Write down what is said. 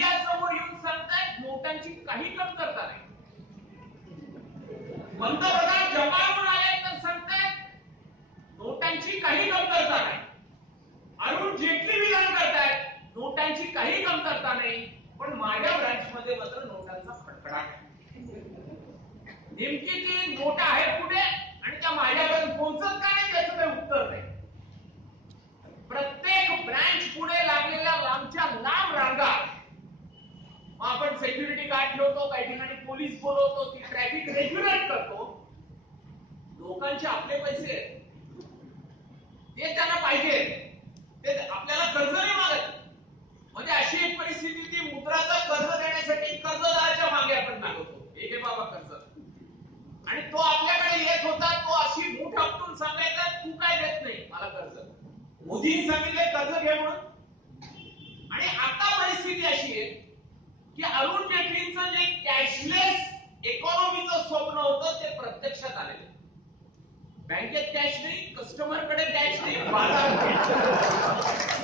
समोर येऊन सांगतायत नोटांची काही कमतरता नाही. पंतप्रधान जपानहून आले तर सांगतायत नोटांची काही कमतरता नाही. अरुण जेटली विधान करतायत नोटांची काही कमतरता नाही. पण माझ्या ब्रांच मध्ये मात्र नोटांचा खडखडाट आहे. नेमकी ती नोट आहे कुठे आणि त्या माझ्यापर्यंत पोहोचत का नाही त्याचं काही उत्तर नाही. प्रत्येक ब्रांच पुढे लागलेल्या लांबच्या लांब रांगा. आपण सिक्युरिटी गार्ड ठेवतो, काही ठिकाणी पोलीस बोलवतो, ती ट्रॅफिक रेग्युलेट करतो. लोकांचे आपले पैसे ते त्यांना पाहिजे, ते आपल्याला कर्ज नाही मागत. म्हणजे अशी एक परिस्थिती ती मुद्राचा कर्ज देण्यासाठी कर्जदाराच्या मागे आपण मागवतो, हे घे बाबा कर्ज. आणि तो आपल्याकडे येत होता, तो अशी मूठ आपटून सांगायचा तू काय देत नाही मला कर्ज. मोदींनी सांगितले कर्ज घे म्हणून. आणि आता परिस्थिती अशी आहे की अरुण जेटलींचं जे कॅशलेस इकॉनॉमीचं स्वप्न होतं ते प्रत्यक्षात आलेलं. बँकेत कॅश नाही, कस्टमरकडे कॅश नाही, बाजारात